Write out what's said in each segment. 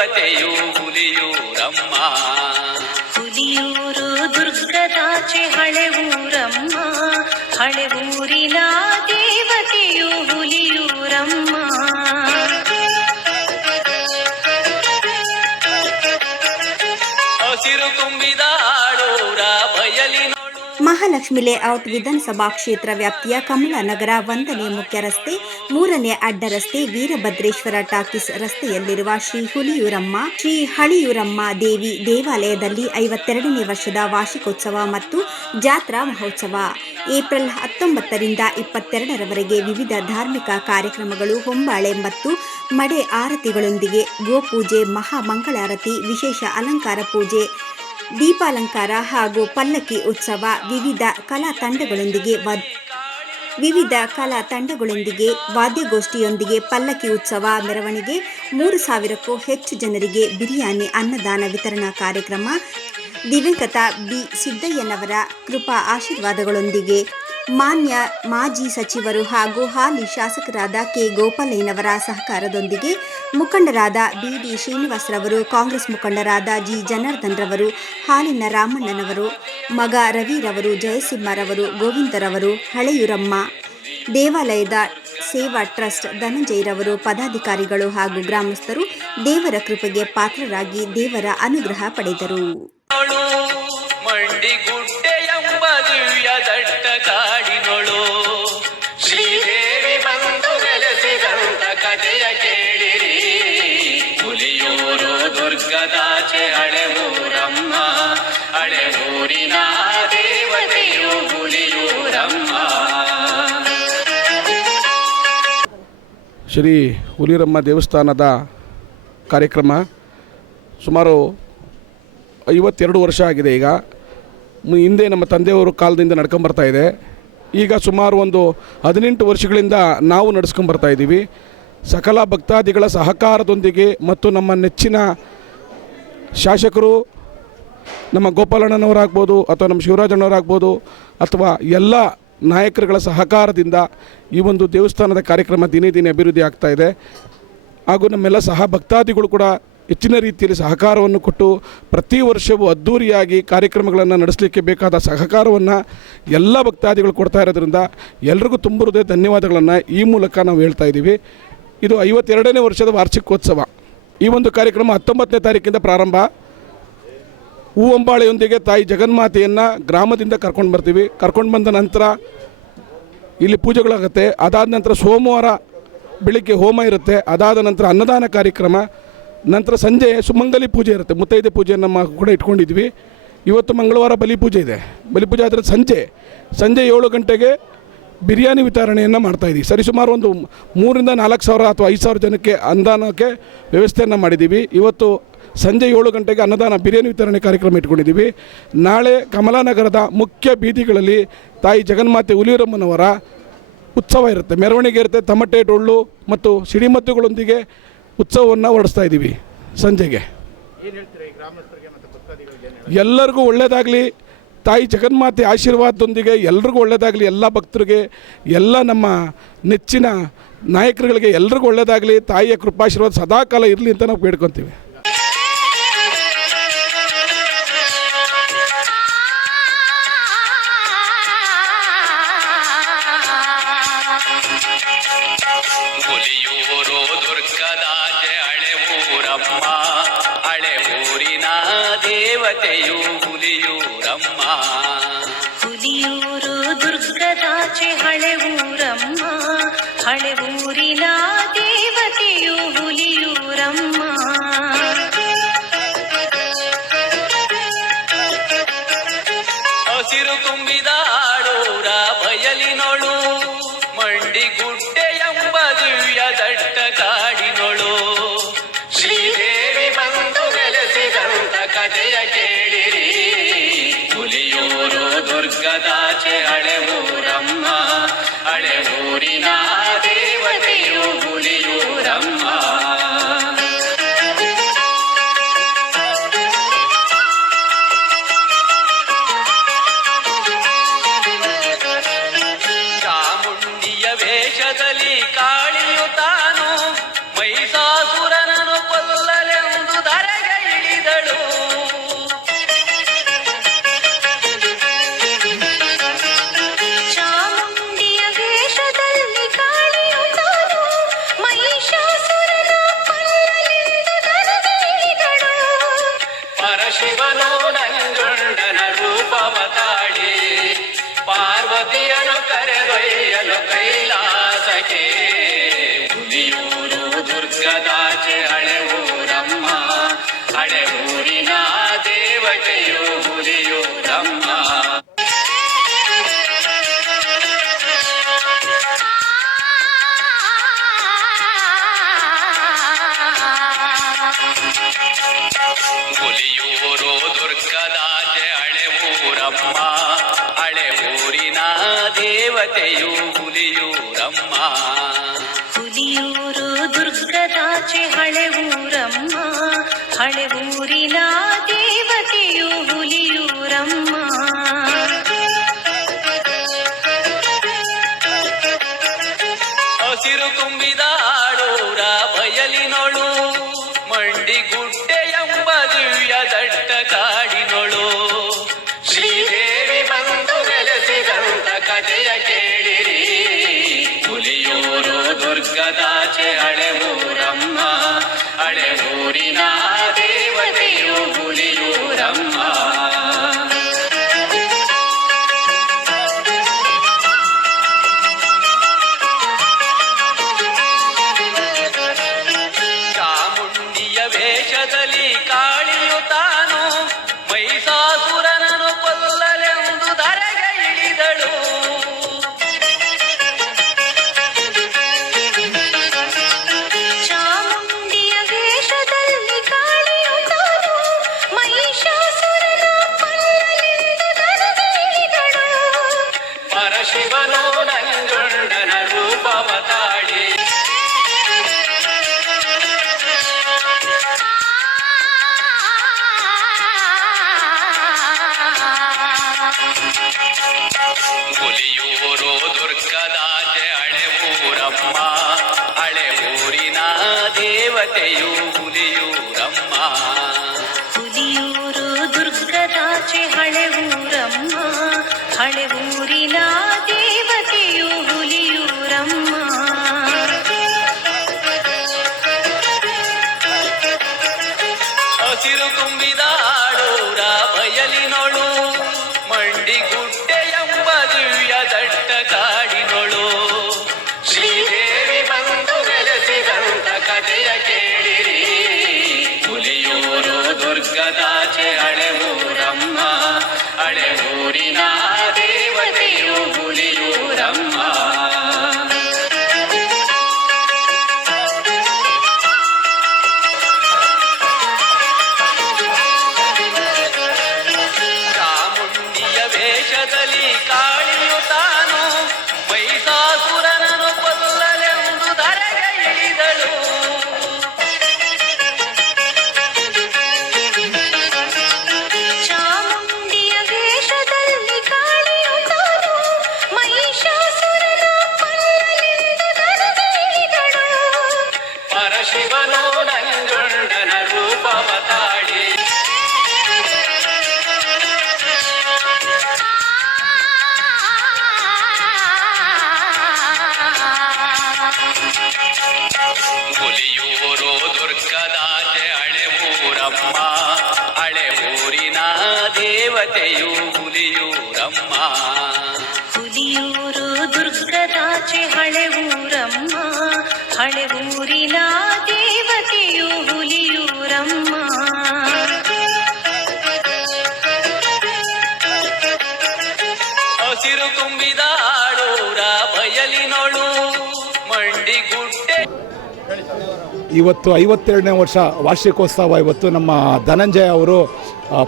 ದೇವತೆಯು ಹುಲಿಯೂರಮ್ಮ. ಹುಲಿಯೂರು ದುರ್ಗದಾಚೆ ಹಳೆ ಊರಮ್ಮ, ಹಳೆ ಊರಿನ ದೇವತೆಯು ಹುಲಿಯೂರಮ್ಮ. ಹಸಿರು ತುಂಬಿದ ಆಡೂರ ಬಯಲಿನ ಮಹಾಲಕ್ಷ್ಮಿ ಲೇಔಟ್ ವಿಧಾನಸಭಾ ಕ್ಷೇತ್ರ ವ್ಯಾಪ್ತಿಯ ಕಮಲಾನಗರ 1ನೇ ಮುಖ್ಯ ರಸ್ತೆ, 3ನೇ ಅಡ್ಡ ರಸ್ತೆ, ವೀರಭದ್ರೇಶ್ವರ ಟಾಕೀಸ್ ರಸ್ತೆಯಲ್ಲಿರುವ ಶ್ರೀ ಹುಲಿಯೂರಮ್ಮ, ಶ್ರೀ ಹಳಿಯೂರಮ್ಮ ದೇವಿ ದೇವಾಲಯದಲ್ಲಿ 52ನೇ ವರ್ಷದ ವಾರ್ಷಿಕೋತ್ಸವ ಮತ್ತು ಜಾತ್ರಾ ಮಹೋತ್ಸವ ಏಪ್ರಿಲ್ 19ರಿಂದ 22ರವರೆಗೆ ವಿವಿಧ ಧಾರ್ಮಿಕ ಕಾರ್ಯಕ್ರಮಗಳು, ಹೊಂಬಾಳೆ ಮತ್ತು ಮಡೆ ಆರತಿಗಳೊಂದಿಗೆ ಗೋಪೂಜೆ, ಮಹಾಮಂಗಳಾರತಿ, ವಿಶೇಷ ಅಲಂಕಾರ ಪೂಜೆ, ದೀಪಾಲಂಕಾರ ಹಾಗೂ ಪಲ್ಲಕ್ಕಿ ಉತ್ಸವ, ವಿವಿಧ ಕಲಾ ತಂಡಗಳೊಂದಿಗೆ ವಾದ್ಯಗೋಷ್ಠಿಯೊಂದಿಗೆ ಪಲ್ಲಕ್ಕಿ ಉತ್ಸವ ಮೆರವಣಿಗೆ, 3000ಕ್ಕೂ ಹೆಚ್ಚು ಜನರಿಗೆ ಬಿರಿಯಾನಿ ಅನ್ನದಾನ ವಿತರಣಾ ಕಾರ್ಯಕ್ರಮ, ದಿವಂಗತ ಬಿ ಸಿದ್ದಯ್ಯನವರ ಕೃಪಾ ಆಶೀರ್ವಾದಗಳೊಂದಿಗೆ ಮಾನ್ಯ ಮಾಜಿ ಸಚಿವರು ಹಾಗೂ ಹಾಲಿ ಶಾಸಕರಾದ ಕೆ ಗೋಪಾಲಯ್ಯನವರ ಸಹಕಾರದೊಂದಿಗೆ ಮುಖಂಡರಾದ ಬಿ ಡಿ ಶ್ರೀನಿವಾಸರವರು, ಕಾಂಗ್ರೆಸ್ ಮುಖಂಡರಾದ ಜಿ ಜನಾರ್ದನ್ ರವರು, ಹಾಲಿನ ರಾಮಣ್ಣನವರು, ಮಗ ರವಿರವರು, ಜಯಸಿಂಹರವರು, ಗೋವಿಂದರವರು, ಹಳೆಯೂರಮ್ಮ ದೇವಾಲಯದ ಸೇವಾ ಟ್ರಸ್ಟ್ ಧನಂಜಯರವರು, ಪದಾಧಿಕಾರಿಗಳು ಹಾಗೂ ಗ್ರಾಮಸ್ಥರು ದೇವರ ಕೃಪೆಗೆ ಪಾತ್ರರಾಗಿ ದೇವರ ಅನುಗ್ರಹ ಪಡೆದರು. ಮಂಡಿಗುಡ್ಡೆಯೆಂಬ ದಿವ್ಯ ದಟ್ಟ ಕಾಡಿನೊಳು ಶ್ರೀದೇವಿ ಬಂದು ನೆಲೆಸಿದಂತ ಕಥೆಯ ಕೇಳಿರಿ. ಹುಲಿಯೂರು ದುರ್ಗದಾಚೆ ಹಳೆ ಊರಮ್ಮ, ಹಳೆ ಊರಿನ ದೇವತೆಯು ಹುಲಿಯೂರಮ್ಮ. ಶ್ರೀ ಹುಲಿಯೂರಮ್ಮ ದೇವಸ್ಥಾನದ ಕಾರ್ಯಕ್ರಮ ಸುಮಾರು 52 ವರ್ಷ ಆಗಿದೆ. ಈಗ ಹಿಂದೆ ನಮ್ಮ ತಂದೆಯವರು ಕಾಲದಿಂದ ನಡ್ಕೊಂಬರ್ತಾ ಇದೆ. ಈಗ ಸುಮಾರು ಒಂದು 18 ವರ್ಷಗಳಿಂದ ನಾವು ನಡೆಸ್ಕೊಂಬರ್ತಾ ಇದ್ದೀವಿ. ಸಕಲ ಭಕ್ತಾದಿಗಳ ಸಹಕಾರದೊಂದಿಗೆ ಮತ್ತು ನಮ್ಮ ನೆಚ್ಚಿನ ಶಾಸಕರು ನಮ್ಮ ಗೋಪಾಲಣ್ಣನವರಾಗ್ಬೋದು ಅಥವಾ ನಮ್ಮ ಶಿವರಾಜಣ್ಣವರಾಗ್ಬೋದು ಅಥವಾ ಎಲ್ಲ ನಾಯಕರುಗಳ ಸಹಕಾರದಿಂದ ಈ ಒಂದು ದೇವಸ್ಥಾನದ ಕಾರ್ಯಕ್ರಮ ದಿನೇ ದಿನೇ ಅಭಿವೃದ್ಧಿ ಆಗ್ತಾ ಇದೆ. ಹಾಗೂ ನಮ್ಮೆಲ್ಲ ಸಹ ಭಕ್ತಾದಿಗಳು ಕೂಡ ಹೆಚ್ಚಿನ ರೀತಿಯಲ್ಲಿ ಸಹಕಾರವನ್ನು ಕೊಟ್ಟು ಪ್ರತಿ ವರ್ಷವೂ ಅದ್ಧೂರಿಯಾಗಿ ಕಾರ್ಯಕ್ರಮಗಳನ್ನು ನಡೆಸಲಿಕ್ಕೆ ಬೇಕಾದ ಸಹಕಾರವನ್ನು ಎಲ್ಲ ಭಕ್ತಾದಿಗಳು ಕೊಡ್ತಾ ಇರೋದ್ರಿಂದ ಎಲ್ರಿಗೂ ತುಂಬ ಹೃದಯ ಧನ್ಯವಾದಗಳನ್ನು ಈ ಮೂಲಕ ನಾವು ಹೇಳ್ತಾ ಇದ್ದೀವಿ. ಇದು 52ನೇ ವರ್ಷದ ವಾರ್ಷಿಕೋತ್ಸವ. ಈ ಒಂದು ಕಾರ್ಯಕ್ರಮ 19ನೇ ತಾರೀಕಿಂದ ಪ್ರಾರಂಭ. ಹೂವಂಬಾಳೆಯೊಂದಿಗೆ ತಾಯಿ ಜಗನ್ಮಾತೆಯನ್ನು ಗ್ರಾಮದಿಂದ ಕರ್ಕೊಂಡು ಬರ್ತೀವಿ. ಕರ್ಕೊಂಡು ಬಂದ ನಂತರ ಇಲ್ಲಿ ಪೂಜೆಗಳಾಗುತ್ತೆ. ಅದಾದ ನಂತರ ಸೋಮವಾರ ಬೆಳಿಗ್ಗೆ ಹೋಮ ಇರುತ್ತೆ. ಅದಾದ ನಂತರ ಅನ್ನದಾನ ಕಾರ್ಯಕ್ರಮ, ನಂತರ ಸಂಜೆ ಸುಮಂಗಲಿ ಪೂಜೆ ಇರುತ್ತೆ. ಮುತ್ತೈದೆ ಪೂಜೆಯನ್ನು ನಮ್ಮ ಕೂಡ ಇಟ್ಕೊಂಡಿದ್ವಿ. ಇವತ್ತು ಮಂಗಳವಾರ ಬಲಿಪೂಜೆ ಇದೆ. ಬಲಿಪೂಜೆ ಆದರೆ ಸಂಜೆ 7 ಗಂಟೆಗೆ ಬಿರಿಯಾನಿ ವಿತರಣೆಯನ್ನು ಮಾಡ್ತಾಯಿದ್ದೀವಿ. ಸರಿಸುಮಾರು ಒಂದು 3,000 to 4,000 ಅಥವಾ 5,000 ಜನಕ್ಕೆ ಅನ್ನದಾನಕ್ಕೆ ವ್ಯವಸ್ಥೆಯನ್ನು ಮಾಡಿದ್ದೀವಿ. ಇವತ್ತು ಸಂಜೆ 7 ಗಂಟೆಗೆ ಅನ್ನದಾನ ಬಿರಿಯಾನಿ ವಿತರಣೆ ಕಾರ್ಯಕ್ರಮ ಇಟ್ಕೊಂಡಿದ್ದೀವಿ. ನಾಳೆ ಕಮಲಾನಗರದ ಮುಖ್ಯ ಬೀದಿಗಳಲ್ಲಿ ತಾಯಿ ಜಗನ್ಮಾತೆ ಹುಲಿಯೂರಮ್ಮನವರ ಉತ್ಸವ ಇರುತ್ತೆ, ಮೆರವಣಿಗೆ ಇರುತ್ತೆ. ತಮಟೆ, ಡೊಳ್ಳು ಮತ್ತು ಸಿಡಿಮದ್ದುಗಳೊಂದಿಗೆ ಉತ್ಸವವನ್ನು ಹೊರಡಿಸ್ತಾ ಇದ್ದೀವಿ. ಸಂಜೆಗೆ ಎಲ್ಲರಿಗೂ ಒಳ್ಳೆಯದಾಗಲಿ, ತಾಯಿ ಜಗನ್ಮಾತೆ ಆಶೀರ್ವಾದದೊಂದಿಗೆ ಎಲ್ರಿಗೂ ಒಳ್ಳೆಯದಾಗಲಿ. ಎಲ್ಲ ಭಕ್ತರಿಗೆ, ಎಲ್ಲ ನಮ್ಮ ನೆಚ್ಚಿನ ನಾಯಕರುಗಳಿಗೆ ಎಲ್ರಿಗೂ ಒಳ್ಳೆಯದಾಗಲಿ. ತಾಯಿಯ ಕೃಪಾಶೀರ್ವಾದ ಸದಾಕಾಲ ಇರಲಿ ಅಂತ ನಾವು ಬೇಡ್ಕೊತೀವಿ. ಹುಲಿಯೂರು ದುರ್ಗದಾಚೆ ಹಳೆ ಊರಮ್ಮ, ಹಳೆ ಊರಿನ ದೇವತೆಯು ಹುಲಿಯೂರಮ್ಮ. ಹುಲಿಯೂರು ದುರ್ಗದಾಚೆ ಹಳೆ ಊರಮ್ಮ, ಹಳೆ ಊರಿನ ದೇವತೆಯು ಹುಲಿಯೂರಮ್ಮ. ಹಸಿರು ತುಂಬಿದ ಆಡೂರ ಬಯಲಿನೊಳು ಮಂಡಿಗುಡ್ಡೆಯೆಂಬ ದಿವ್ಯ ದಟ್ಟ ಕಾಡಿನೊಳು ಶ್ರೀದೇವಿ ಬಂದು ನೆಲೆಸಿದಂತ ಕಥೆಯ ಕೇಳಿರಿ. ಪರಶಿವನು ನಂಜುಂಡನ ರೂಪವ ತಾಳಿ ಪಾರ್ವತಿಯನು ಕರೆದೊಯ್ಯಲು ಕೈಲಾಸಕ್ಕೆ ಹುಲಿಯೂರು ದುರ್ಗದಾಚೆ ಹಳೆ ಊರಮ್ಮ ಹಳೆ ಊರಿನ ದೇವತೆಯು ಹುಲಿಯೂರಮ್ಮ. ಹುಲಿಯೂರು ದುರ್ಗದಾಚೆ ಹಳೆ ಊರಮ್ಮ ಹಳೆ ಊರಿನ ದೇವತೆಯು ಹುಲಿಯೂರಮ್ಮ. ಹುಲಿಯೂರು ದುರ್ಗದಾಚೆ ಹಳೆ ಊರಮ್ಮ ಹಳೆ ಊರಿನ ದೇವತೆಯು ಹುಲಿಯೂರಮ್ಮ. ಹಸಿರು ತುಂಬಿದ ಆಡೂರ ಬಯಲಿನೊಳು ಮಂಡಿಗುಡ್ಡೆ ಎಂಬ ದಿವ್ಯ ದಟ್ಟ ಕಾಡಿನೊಳು ಶ್ರೀದೇವಿ ಬಂದು ನೆಲೆಸಿದಂತ ಕಥೆಯ ಕೇಳಿರಿ. ಹುಲಿಯೂರು ದುರ್ಗದಾಚೆ ಹಳೆ ಊರಮ್ಮ ಹಳೆ ಊರಿನ ದೇವತೆಯು ಹುಲಿಯೂರಮ್ಮ. ಚಾಮುಂಡಿಯ ವೇಷದಲ್ಲಿ ಕಾಳಿಯು ತಾನು ಮಹಿಷಾಸುರನನ್ನು ಕೊಲ್ಲಲೆಂದು ಧರೆಗೆ ಇಳಿದಳು. ಚಾಮುಂಡಿಯ ವೇಷದಲ್ಲಿ ಕಾಳಿಯು ತಾನು ಮಹಿಷಾಸುರನ ಕೊಲ್ಲಲೆಂದು ಧರೆಗೆ ಇಳಿದಳು. ಪರಶಿವನು ನಂಜುಂಡನ ರೂಪವ ತಾಳಿ ಹುಲಿಯೂರು ದುರ್ಗದಾಚೆ ಹಳೆ ಊರಮ್ಮ ಹಳೆ ಊರಿನ ದೇವತೆಯು ಹುಲಿಯೂರಮ್ಮ. ಹುಲಿಯೂರು ದುರ್ಗದಾಚೆ ಹಳೆ ಊರಮ್ಮ ಹಳೆ ಊರಿನ ದೇವತೆಯು ಹುಲಿಯೂರಮ್ಮ. ಹಸಿರು ತುಂಬಿದ ಆಡೂರ ಬಯಲಿನೊಳು ಮಂಡಿಗುಡ್ಡೆ ಎಂಬ ದಿವ್ಯ ದಟ್ಟ ಕಾಡಿನೊಳು ಶ್ರೀದೇವಿ ಬಂದು ನೆಲೆಸಿದಂತ ಕಥೆಯ ಕೇಳಿರಿ. ಹುಲಿಯೂರು ದುರ್ಗದಾಚೆ ಹಳೆ ಊರಮ್ಮ ಹಳೆ ಊರಿನ ದೇವತೆಯು ಹುಲಿಯೂರಮ್ಮ. ಚಾಮುಂಡಿಯ ವೇಷದಲ್ಲಿ ಕಾಳಿಯು ತಾನು ಮಹಿಷಾಸುರನನ್ನು ಕೊಲ್ಲಲೆಂದು ಧರೆಗೆ ಇಳಿದಳು. ಚಾಮುಂಡಿಯ ವೇಷದಲ್ಲಿ ಕಾಳಿಯು ತಾನು ಮಹಿಷಾಸುರನ ಕೊಲ್ಲಲೆಂದು ಧರೆಗೆ ಇಳಿದಳು. ಪರಶಿವನು ನಂಜುಂಡನ ರೂಪವ ತಾಳಿ ಹುಲಿಯೂರು ದುರ್ಗದಾಚೆ ಹಳೆ ಊರಮ್ಮ ಹಳೆ ಊರಿನ ದೇವತೆಯು ಹುಲಿಯೂರಮ್ಮ. ಹುಲಿಯೂರು ದುರ್ಗದಾಚೆ ಹಳೆ ಊರಮ್ಮ ಹಳೆ ಊರಿನ ದೇವತೆಯು ಹುಲಿಯೂರಮ್ಮ. ಹಸಿರು ತುಂಬಿದ ಆಡೂರ ಬಯಲಿನೊಳು ಮಂಡಿಗುಡ್ಡೆ. ಇವತ್ತು 52ನೇ ವರ್ಷ ವಾರ್ಷಿಕೋತ್ಸವ. ಇವತ್ತು ನಮ್ಮ ಧನಂಜಯ ಅವರು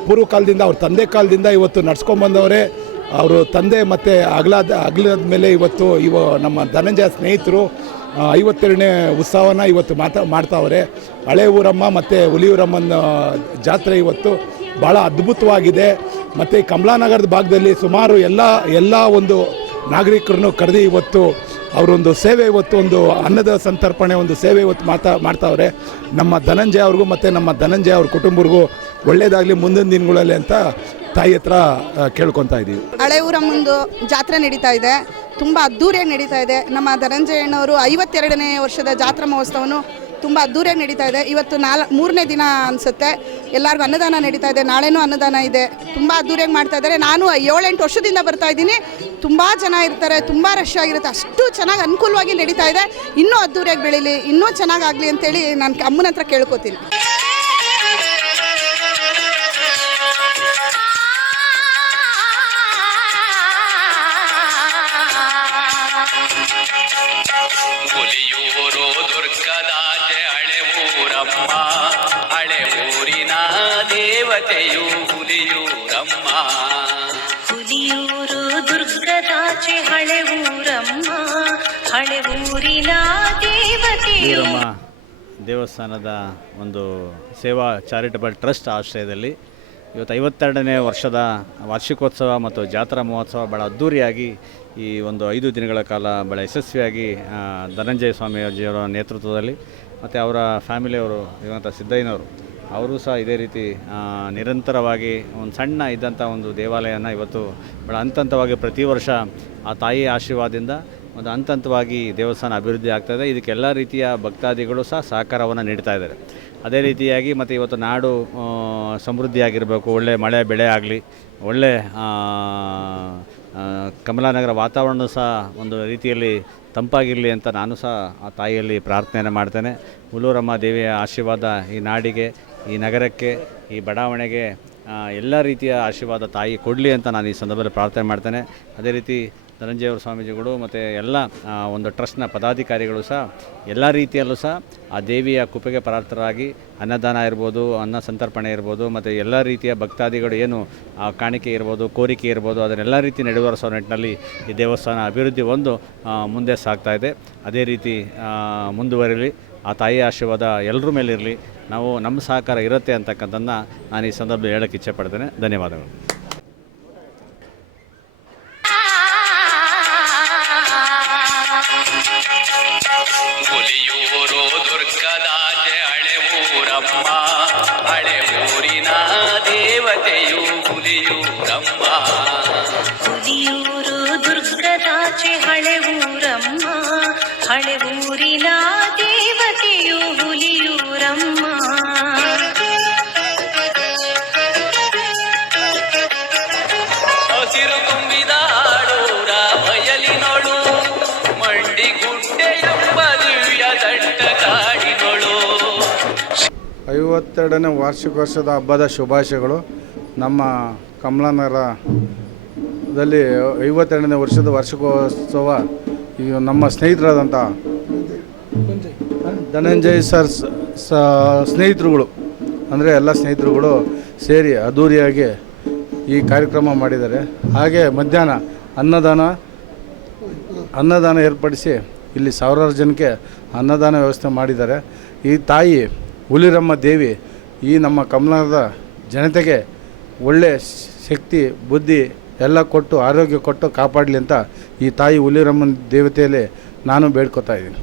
ಪೂರ್ವ ಕಾಲದಿಂದ ಅವ್ರ ತಂದೆ ಕಾಲದಿಂದ ಇವತ್ತು ನಡ್ಸ್ಕೊಂಡ್ಬಂದವರೇ. ಅವರು ತಂದೆ ಮತ್ತು ಅಗಲಾದ ಮೇಲೆ ಇವತ್ತು ನಮ್ಮ ಧನಂಜಯ ಸ್ನೇಹಿತರು 52ನೇ ಉತ್ಸವನ ಇವತ್ತು ಮಾಡ್ತಾವ್ರೆ. ಹಳೆ ಊರಮ್ಮ ಮತ್ತು ಹುಲಿಯೂರಮ್ಮನ ಜಾತ್ರೆ ಇವತ್ತು ಭಾಳ ಅದ್ಭುತವಾಗಿದೆ. ಮತ್ತು ಈ ಕಮಲಾನಗರದ ಭಾಗದಲ್ಲಿ ಸುಮಾರು ಎಲ್ಲ ಒಂದು ನಾಗರಿಕರನ್ನು ಕರೆದು ಇವತ್ತು ಅವರೊಂದು ಸೇವೆ, ಇವತ್ತು ಒಂದು ಅನ್ನದ ಸಂತರ್ಪಣೆ ಒಂದು ಸೇವೆ ಇವತ್ತು ಮಾಡ್ತಾವ್ರೆ. ನಮ್ಮ ಧನಂಜಯ ಅವ್ರಿಗೂ ಮತ್ತು ನಮ್ಮ ಧನಂಜಯ ಅವ್ರ ಕುಟುಂಬರಿಗೂ ಒಳ್ಳೆಯದಾಗಲಿ ಮುಂದಿನ ದಿನಗಳಲ್ಲಿ ಅಂತ ತಾಯಿ ಹತ್ರ ಕೇಳ್ಕೊತಾ ಇದ್ದೀವಿ. ಹಳೆ ಊರಮ್ಮಂದು ಜಾತ್ರೆ ನಡೀತಾ ಇದೆ, ತುಂಬ ಅದ್ಧೂರಿಯಾಗಿ ನಡೀತಾ ಇದೆ. ನಮ್ಮ ಧನಂಜಯಣ್ಣವರು 52ನೇ ವರ್ಷದ ಜಾತ್ರಾ ಮಹೋತ್ಸವವನ್ನು ತುಂಬ ಅದ್ದೂರಿಯಾಗಿ ನಡೀತಾ ಇದೆ. ಇವತ್ತು 3ನೇ ದಿನ ಅನಿಸುತ್ತೆ. ಎಲ್ಲರಿಗೂ ಅನ್ನದಾನ ನಡೀತಾ ಇದೆ. ನಾಳೆನೂ ಅನ್ನದಾನ ಇದೆ. ತುಂಬ ಅದ್ದೂರಿಯಾಗಿ ಮಾಡ್ತಾ ಇದ್ದಾರೆ. ನಾನು 7-8 ವರ್ಷದಿಂದ ಬರ್ತಾ ಇದ್ದೀನಿ. ತುಂಬ ಜನ ಇರ್ತಾರೆ, ತುಂಬ ರಶ್ ಆಗಿರುತ್ತೆ. ಅಷ್ಟು ಚೆನ್ನಾಗಿ ಅನುಕೂಲವಾಗಿ ನಡೀತಾ ಇದೆ. ಇನ್ನೂ ಅದ್ದೂರಿಯಾಗಿ ಬೆಳೀಲಿ, ಇನ್ನೂ ಚೆನ್ನಾಗಾಗಲಿ ಅಂತೇಳಿ ನಾನು ಅಮ್ಮನ ಹತ್ರ ಕೇಳ್ಕೊತೀನಿ. ಹುಲಿಯೂರು ದುರ್ಗದಾಚೆ ಹಳೆ ಊರಮ್ಮ, ಹಳೆ ಊರಿನ ದೇವತೆಯು ಹುಲಿಯೂರಮ್ಮ. ಹುಲಿಯೂರು ದುರ್ಗದಾಚೆ ಹಳೆ ಊರಮ್ಮ, ಹಳೆ ಊರಿನ ದೇವತೆಯು. ಹುಲಿಯೂರಮ್ಮ ದೇವಸ್ಥಾನದ ಒಂದು ಸೇವಾ ಚಾರಿಟಬಲ್ ಟ್ರಸ್ಟ್ ಆಶ್ರಯದಲ್ಲಿ ಇವತ್ತು 52ನೇ ವರ್ಷದ ವಾರ್ಷಿಕೋತ್ಸವ ಮತ್ತು ಜಾತ್ರಾ ಮಹೋತ್ಸವ ಭಾಳ ಅದ್ಧೂರಿಯಾಗಿ ಈ ಒಂದು 5 ದಿನಗಳ ಕಾಲ ಭಾಳ ಯಶಸ್ವಿಯಾಗಿ ಧನಂಜಯ ಸ್ವಾಮಿಯವರ ನೇತೃತ್ವದಲ್ಲಿ ಮತ್ತು ಅವರ ಫ್ಯಾಮಿಲಿಯವರು ಇರುವಂಥ ಸಿದ್ದಯ್ಯನವರು ಅವರು ಸಹ ಇದೇ ರೀತಿ ನಿರಂತರವಾಗಿ ಒಂದು ಸಣ್ಣ ಇದ್ದಂಥ ಒಂದು ದೇವಾಲಯನ ಇವತ್ತು ಭಾಳ ಹಂತವಾಗಿ ಪ್ರತಿ ವರ್ಷ ಆ ತಾಯಿಯ ಆಶೀರ್ವಾದದಿಂದ ಒಂದು ಹಂತವಾಗಿ ದೇವಸ್ಥಾನ ಅಭಿವೃದ್ಧಿ ಆಗ್ತಾಯಿದೆ. ಇದಕ್ಕೆಲ್ಲ ರೀತಿಯ ಭಕ್ತಾದಿಗಳು ಸಹ ಸಹಕಾರವನ್ನು ನೀಡ್ತಾ ಇದ್ದಾರೆ. ಅದೇ ರೀತಿಯಾಗಿ ಮತ್ತು ಇವತ್ತು ನಾಡು ಸಮೃದ್ಧಿಯಾಗಿರಬೇಕು, ಒಳ್ಳೆ ಮಳೆ ಬೆಳೆ ಆಗಲಿ, ಒಳ್ಳೆ ಕಮಲಾನಗರ ವಾತಾವರಣ ಸಹ ಒಂದು ರೀತಿಯಲ್ಲಿ ತಂಪಾಗಿರಲಿ ಅಂತ ನಾನು ಸಹ ಆ ತಾಯಿಯಲ್ಲಿ ಪ್ರಾರ್ಥನೆಯನ್ನು ಮಾಡ್ತೇನೆ. ಹುಲಿಯೂರಮ್ಮ ದೇವಿಯ ಆಶೀರ್ವಾದ ಈ ನಾಡಿಗೆ, ಈ ನಗರಕ್ಕೆ, ಈ ಬಡಾವಣೆಗೆ ಎಲ್ಲ ರೀತಿಯ ಆಶೀರ್ವಾದ ತಾಯಿ ಕೊಡಲಿ ಅಂತ ನಾನು ಈ ಸಂದರ್ಭದಲ್ಲಿ ಪ್ರಾರ್ಥನೆ ಮಾಡ್ತೇನೆ. ಅದೇ ರೀತಿ ಧನಂಜಯವ್ರ ಸ್ವಾಮೀಜಿಗಳು ಮತ್ತು ಎಲ್ಲ ಒಂದು ಟ್ರಸ್ಟ್ನ ಪದಾಧಿಕಾರಿಗಳು ಸಹ ಎಲ್ಲ ರೀತಿಯಲ್ಲೂ ಸಹ ಆ ದೇವಿಯ ಕೃಪೆಗೆ ಪಾತ್ರರಾಗಿ ಅನ್ನದಾನ ಇರ್ಬೋದು, ಅನ್ನ ಸಂತರ್ಪಣೆ ಇರ್ಬೋದು, ಮತ್ತು ಎಲ್ಲ ರೀತಿಯ ಭಕ್ತಾದಿಗಳು ಏನು ಕಾಣಿಕೆ ಇರ್ಬೋದು, ಕೋರಿಕೆ ಇರ್ಬೋದು, ಅದನ್ನೆಲ್ಲ ರೀತಿ ನೆರವೇರಿಸೋ ನಿಟ್ಟಿನಲ್ಲಿ ಈ ದೇವಸ್ಥಾನ ಅಭಿವೃದ್ಧಿ ಮುಂದೆ ಸಾಗ್ತಾ ಇದೆ. ಅದೇ ರೀತಿ ಮುಂದುವರಿಲಿ. ಆ ತಾಯಿಯ ಆಶೀರ್ವಾದ ಎಲ್ಲರ ಮೇಲಿರಲಿ. ನಾವು ನಮ್ಮ ಸಹಕಾರ ಇರುತ್ತೆ ಅಂತಕ್ಕಂಥದ್ದನ್ನು ನಾನು ಈ ಸಂದರ್ಭದಲ್ಲಿ ಹೇಳೋಕ್ಕೆ ಇಚ್ಛೆಪಡ್ತೇನೆ. ಧನ್ಯವಾದಗಳು. ಹುಲಿಯೂರು ದುರ್ಗದಾಚೆ ಹಳೆ ಊರಮ್ಮ, ಹಳೆ ಊರಿನ ದೇವತೆಯು ಹುಲಿಯೂರಮ್ಮ. ಹುಲಿಯೂರು ದುರ್ಗದಾಚೆ ಹಳೆ ಊರಮ್ಮ, ಹಳೆ ಊರಿನ ದೇವತೆಯು ಹುಲಿಯೂರಮ್ಮ. ಹಸಿರು ತುಂಬಿದ ಆಡೂರ ಬಯಲಿನೊಳು, ಮಂಡಿಗುಡ್ಡೆ ಎಂಬ ದಿವ್ಯ ದಟ್ಟ ಕಾಡಿನೊಳು. 52ನೇ ವಾರ್ಷಿಕೋತ್ಸವದ ಹಬ್ಬದ ಶುಭಾಶಯಗಳು. ನಮ್ಮ ಕಮಲಾನಗರದಲ್ಲಿ 52ನೇ ವರ್ಷದ ವಾರ್ಷಿಕೋತ್ಸವ ಈ ನಮ್ಮ ಸ್ನೇಹಿತರಾದಂಥ ಧನಂಜಯ್ ಸರ್ ಸ್ನೇಹಿತರುಗಳು ಅಂದರೆ ಎಲ್ಲ ಸ್ನೇಹಿತರುಗಳು ಸೇರಿ ಅದ್ಧೂರಿಯಾಗಿ ಈ ಕಾರ್ಯಕ್ರಮ ಮಾಡಿದ್ದಾರೆ. ಹಾಗೆ ಮಧ್ಯಾಹ್ನ ಅನ್ನದಾನ ಏರ್ಪಡಿಸಿ ಇಲ್ಲಿ ಸಾವಿರಾರು ಜನಕ್ಕೆ ಅನ್ನದಾನ ವ್ಯವಸ್ಥೆ ಮಾಡಿದ್ದಾರೆ. ಈ ತಾಯಿ ಹುಲಿಯೂರಮ್ಮ ದೇವಿ ಈ ನಮ್ಮ ಕಮಲಾನಗರದ ಜನತೆಗೆ ಒಳ್ಳೆ ಶಕ್ತಿ ಬುದ್ಧಿ ಎಲ್ಲ ಕೊಟ್ಟು ಆರೋಗ್ಯ ಕೊಟ್ಟು ಕಾಪಾಡಲಿ ಅಂತ ಈ ತಾಯಿ ಹುಲಿಯೂರಮ್ಮನ ದೇವತೆಯಲ್ಲಿ ನಾನು ಬೇಡ್ಕೊತಾ ಇದ್ದೀನಿ.